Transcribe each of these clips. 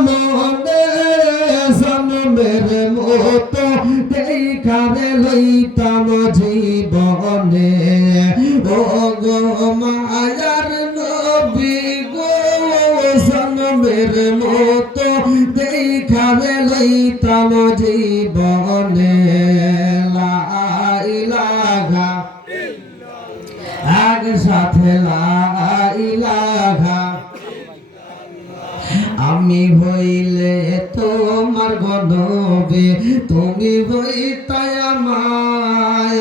সামনে জন্মের মতো দেখারে লইতাম জীবনে ও গো মায়ার নবী গো জন্মের মতো দেখারে লইতাম জীবনে লা ইলাহা একসাথে লা ইলাহা আমি হইলে তোমার গনবে তুমি হইতাই আমার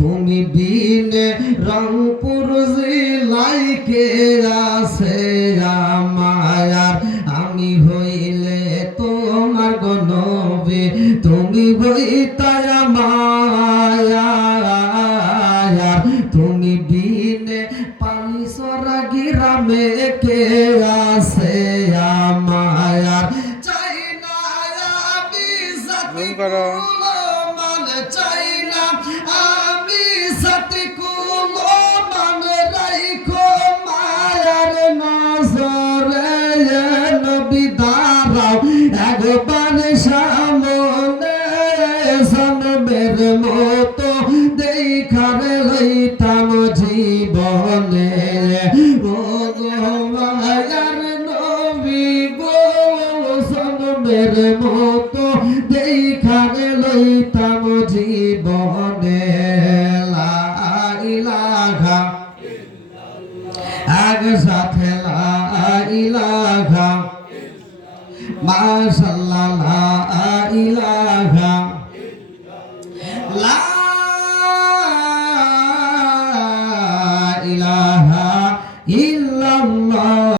তুমি বিনে রংপুর জেলায় কে আছে আমার আমি হইলে তোমার গনবে তুমি হইতাই আমার তুমি বিনে পানিসরা গ্রামে কে আছে আমার চাই না আমি সাথী কুলো মানে চাই না আমি সাথী কুলো মানে রাইখো মায়ার নজরে নবী দাঁড়াও একবার সামনে জন্মের মতো দেখারে লইতাম জীবনে ও গো মায়ার নবী গো জন্মের মতো দেখারে লইতাম জীবনে লা ইলাহা একসাথে লা ইলাহা মাশাআল্লাহ